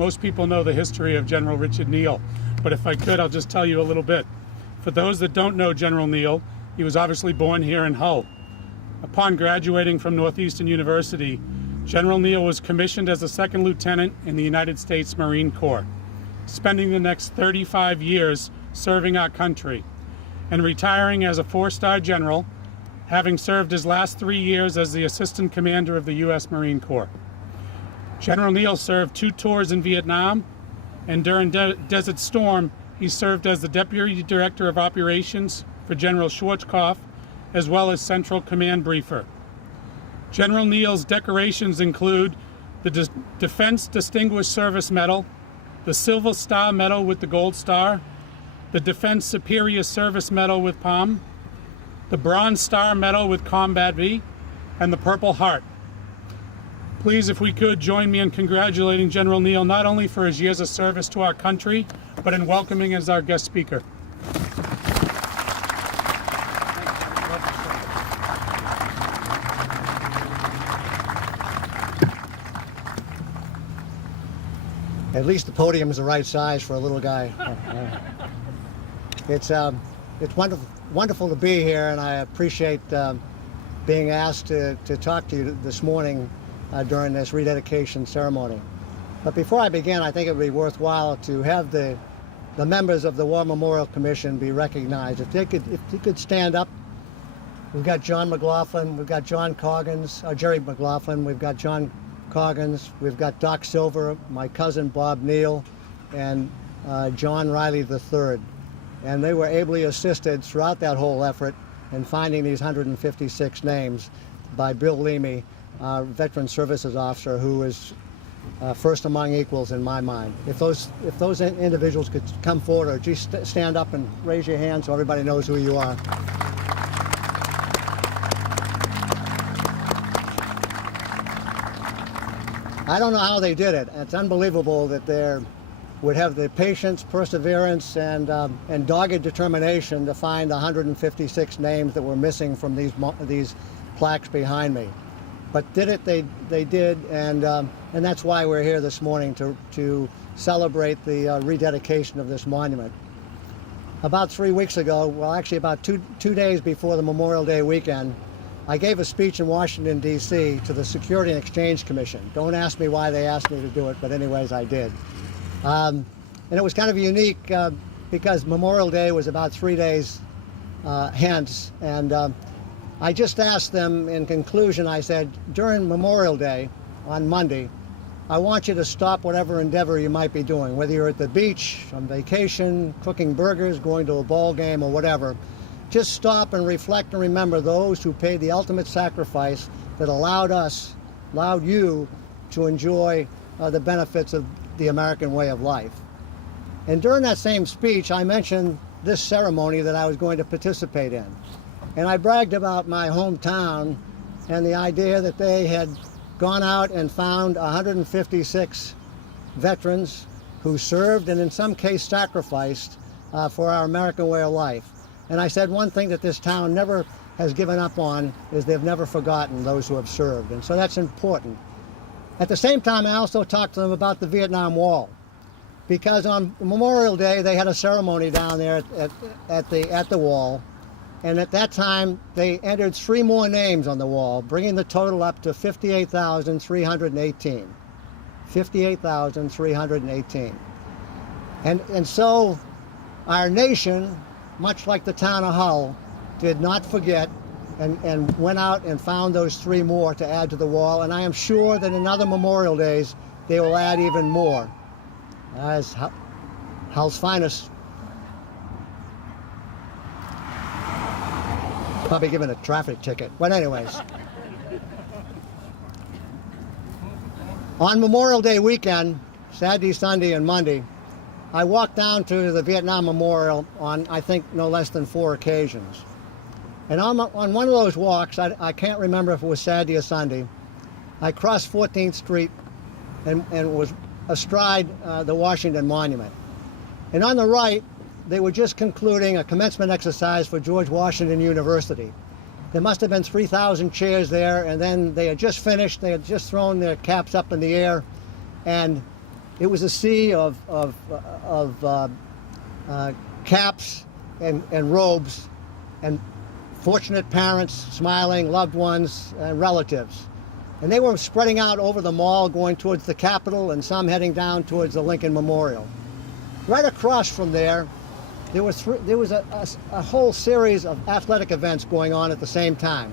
Most people know the history of General Richard Neal, but if I could, I'll just tell you a little bit. For those that don't know General Neal, he was obviously born here in Hull. Upon graduating from Northeastern University, General Neal was commissioned as a second lieutenant in the United States Marine Corps, spending the next 35 years serving our country and retiring as a 4-star general, having served his last 3 years as the assistant commander of the U.S. Marine Corps. General Neal served 2 tours in Vietnam, and during Desert Storm, he served as the Deputy Director of Operations for General Schwarzkopf, as well as Central Command Briefer. General Neal's decorations include the Defense Distinguished Service Medal, the Silver Star Medal with the Gold Star, the Defense Superior Service Medal with Palm, the Bronze Star Medal with Combat V, and the Purple Heart. Please, if we could, join me in congratulating General Neal not only for his years of service to our country, but in welcoming as our guest speaker. At least the podium is the right size for a little guy. It's wonderful to be here, and I appreciate being asked to talk to you this morning during this rededication ceremony. But before I begin, I think it would be worthwhile to have the members of the War Memorial Commission be recognized. If you could stand up. We've got John McLaughlin, we've got John Coggins, Jerry McLaughlin, we've got John Coggins, we've got Doc Silver, my cousin Bob Neal, and John Riley III. And they were ably assisted throughout that whole effort in finding these 156 names by Bill Leamy, our Veteran Services Officer, who is first among equals in my mind. If those individuals could come forward, or just stand up and raise your hand so everybody knows who you are. I don't know how they did it. It's unbelievable that they would have the patience, perseverance, and dogged determination to find 156 names that were missing from these plaques behind me. But did it? They did, and that's why we're here this morning to celebrate the rededication of this monument. About 3 weeks ago, well, actually about two days before the Memorial Day weekend, I gave a speech in Washington, D.C. to the Security and Exchange Commission. Don't ask me why they asked me to do it, but anyways, I did. And it was kind of unique because Memorial Day was about 3 days hence, and I just asked them in conclusion, I said, during Memorial Day on Monday, I want you to stop whatever endeavor you might be doing, whether you're at the beach, on vacation, cooking burgers, going to a ball game, or whatever. Just stop and reflect and remember those who paid the ultimate sacrifice that allowed you to enjoy the benefits of the American way of life. And during that same speech, I mentioned this ceremony that I was going to participate in. And I bragged about my hometown and the idea that they had gone out and found 156 veterans who served and in some case sacrificed for our American way of life. And I said one thing that this town never has given up on is they've never forgotten those who have served. And so that's important. At the same time, I also talked to them about the Vietnam Wall, because on Memorial Day they had a ceremony down there at the wall, and at that time they entered 3 more names on the wall, bringing the total up to 58,318. 58,318. And so our nation, much like the town of Hull, did not forget and went out and found those 3 more to add to the wall. And I am sure that in other Memorial Days, they will add even more. As Hull's finest. Probably given a traffic ticket. But anyways. On Memorial Day weekend, Saturday, Sunday, and Monday, I walked down to the Vietnam Memorial on, I think, no less than 4 occasions. And on one of those walks, I can't remember if it was Saturday or Sunday, I crossed 14th Street and was astride the Washington Monument. And on the right, they were just concluding a commencement exercise for George Washington University. There must have been 3,000 chairs there, and then they had just finished, they had just thrown their caps up in the air, and It was a sea of caps and robes, and fortunate parents, smiling loved ones, and relatives. And they were spreading out over the mall, going towards the Capitol, and some heading down towards the Lincoln Memorial. Right across from there was a whole series of athletic events going on at the same time.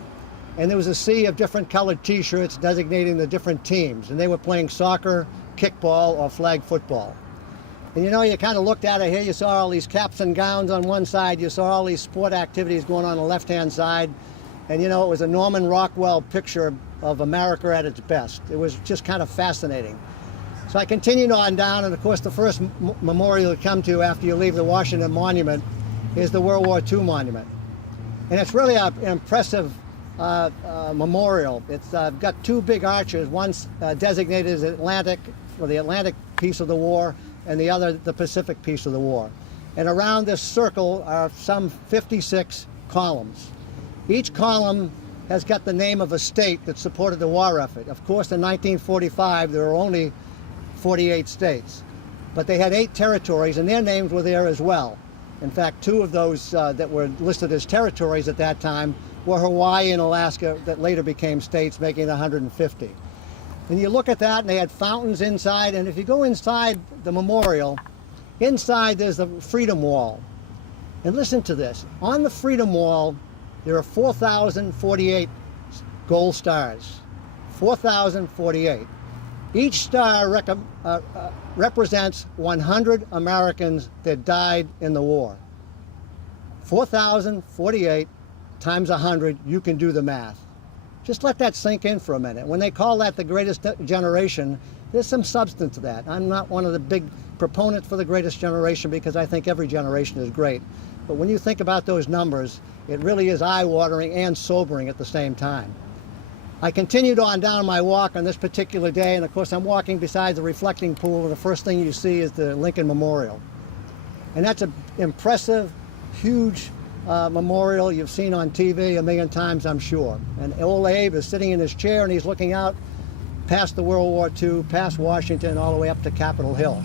And there was a sea of different colored t-shirts designating the different teams. And they were playing soccer, kickball, or flag football. And you know, you kind of looked at it here, you saw all these caps and gowns on one side, you saw all these sport activities going on the left-hand side. And you know, it was a Norman Rockwell picture of America at its best. It was just kind of fascinating. So I continued on down, and of course the first memorial you come to after you leave the Washington Monument is the World War II Monument. And it's really an impressive memorial. It's got two big arches, one designated as Atlantic, for the Atlantic piece of the war, and the other the Pacific piece of the war. And around this circle are some 56 columns. Each column has got the name of a state that supported the war effort. Of course, in 1945, there were only 48 states, but they had 8 territories, and their names were there as well. In fact, 2 of those that were listed as territories at that time were Hawaii and Alaska, that later became states, making it 150. And you look at that, and they had fountains inside, and if you go inside the memorial, inside there's the Freedom Wall. And listen to this. On the Freedom Wall, there are 4,048 gold stars. 4,048. Each star represents 100 Americans that died in the war. 4,048 times 100, you can do the math. Just let that sink in for a minute. When they call that the greatest generation, there's some substance to that. I'm not one of the big proponents for the greatest generation because I think every generation is great. But when you think about those numbers, it really is eye-watering and sobering at the same time. I continued on down my walk on this particular day, and of course I'm walking beside the reflecting pool, and the first thing you see is the Lincoln Memorial. And that's an impressive, huge memorial you've seen on TV a million times, I'm sure. And old Abe is sitting in his chair, and he's looking out past the World War II, past Washington, all the way up to Capitol Hill.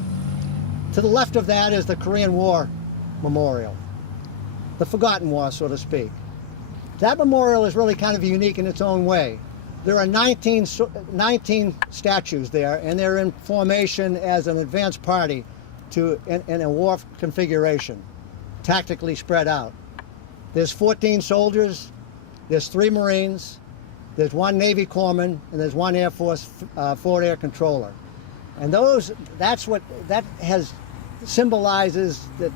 To the left of that is the Korean War Memorial, the Forgotten War, so to speak. That memorial is really kind of unique in its own way. There are 19 statues there, and they're in formation as an advance party in a war configuration, tactically spread out. There's 14 soldiers, there's 3 Marines, there's 1 Navy corpsman, and there's 1 Air Force forward air controller. And that symbolizes that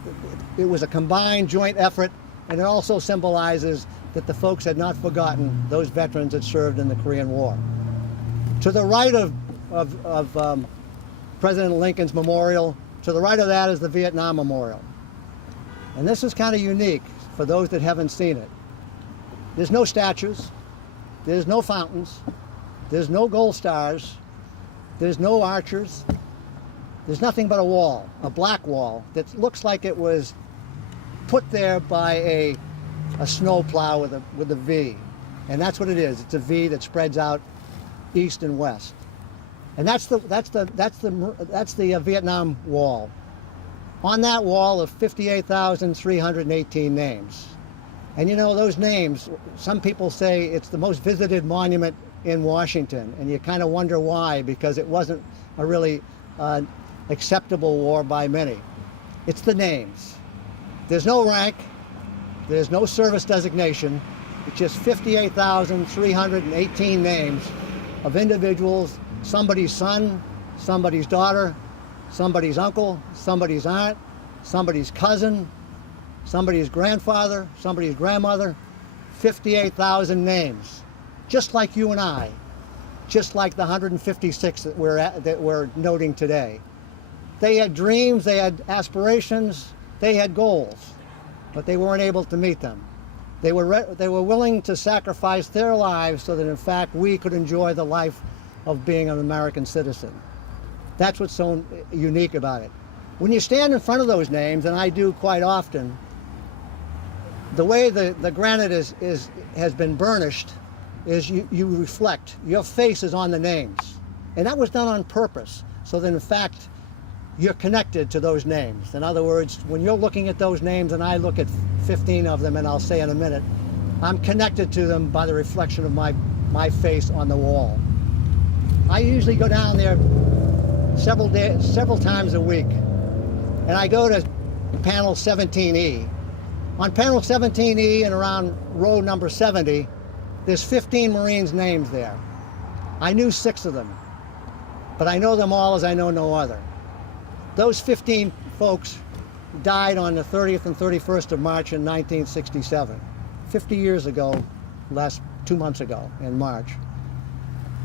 it was a combined joint effort, and it also symbolizes that the folks had not forgotten those veterans that served in the Korean War. To the right of President Lincoln's memorial, to the right of that is the Vietnam Memorial. And this is kind of unique for those that haven't seen it. There's no statues, there's no fountains, there's no gold stars, there's no archers, there's nothing but a wall, a black wall that looks like it was put there by a snow plow with a V. And that's what it is. It's a V that spreads out east and west. And that's the Vietnam Wall. On that wall are 58,318 names. And you know, those names, some people say it's the most visited monument in Washington, and you kind of wonder why, because it wasn't a really acceptable war by many. It's the names. There's no rank, there's no service designation, it's just 58,318 names of individuals, somebody's son, somebody's daughter, somebody's uncle, somebody's aunt, somebody's cousin, somebody's grandfather, somebody's grandmother, 58,000 names, just like you and I, just like the 156 that we're noting today. They had dreams, they had aspirations, they had goals, but they weren't able to meet them. They were willing to sacrifice their lives so that in fact we could enjoy the life of being an American citizen. That's what's so unique about it. When you stand in front of those names, and I do quite often, the way the granite has been burnished is you reflect. Your face is on the names. And that was done on purpose, so that in fact you're connected to those names. In other words, when you're looking at those names, and I look at 15 of them, and I'll say in a minute, I'm connected to them by the reflection of my face on the wall. I usually go down there several times a week, and I go to panel 17E. On panel 17E and around row number 70, there's 15 Marines' names there. I knew 6 of them, but I know them all as I know no other. Those 15 folks died on the 30th and 31st of March in 1967, 50 years ago, 2 months ago in March.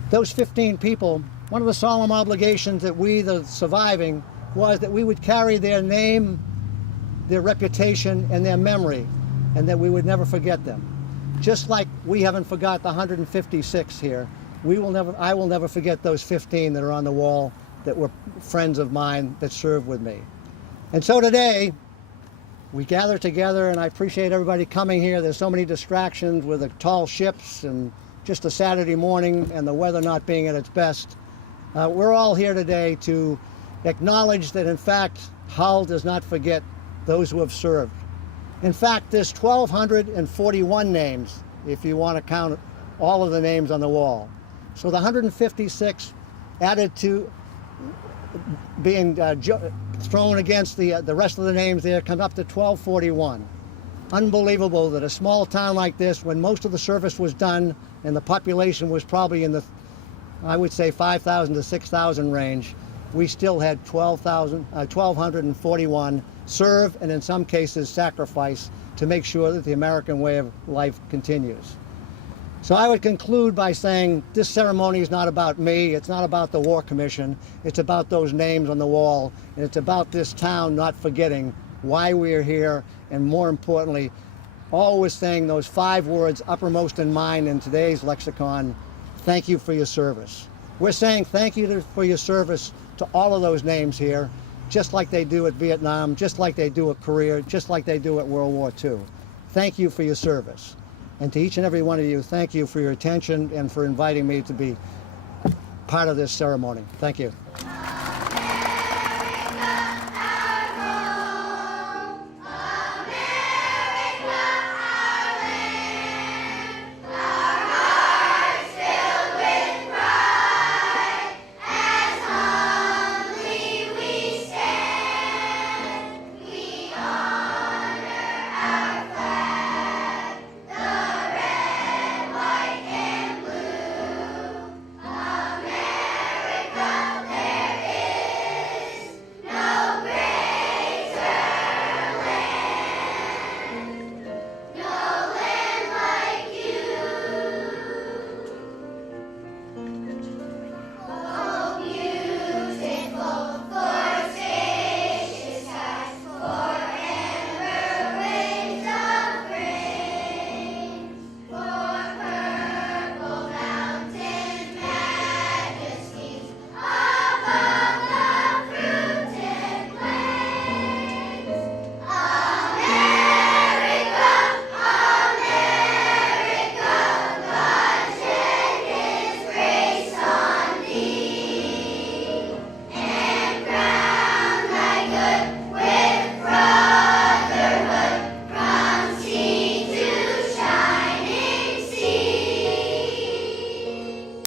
Those 15 people, one of the solemn obligations that we, the surviving, was that we would carry their name, their reputation, and their memory, and that we would never forget them. Just like we haven't forgot the 156 here, I will never forget those 15 that are on the wall that were friends of mine that served with me. And so today, we gather together, and I appreciate everybody coming here. There's so many distractions with the tall ships and just a Saturday morning and the weather not being at its best. We're all here today to acknowledge that, in fact, Hull does not forget those who have served. In fact, there's 1,241 names, if you want to count all of the names on the wall. So the 156 added to being thrown against the rest of the names there comes up to 1,241. Unbelievable that a small town like this, when most of the service was done and the population was probably in the, I would say, 5,000 to 6,000 range, we still had 1,241 serve, and in some cases sacrifice, to make sure that the American way of life continues. So I would conclude by saying this ceremony is not about me, it's not about the War Commission, it's about those names on the wall, and it's about this town not forgetting why we are here, and more importantly, always saying those 5 words uppermost in mind in today's lexicon: thank you for your service. We're saying thank you for your service to all of those names here, just like they do at Vietnam, just like they do at Korea, just like they do at World War II. Thank you for your service. And to each and every one of you, thank you for your attention and for inviting me to be part of this ceremony. Thank you.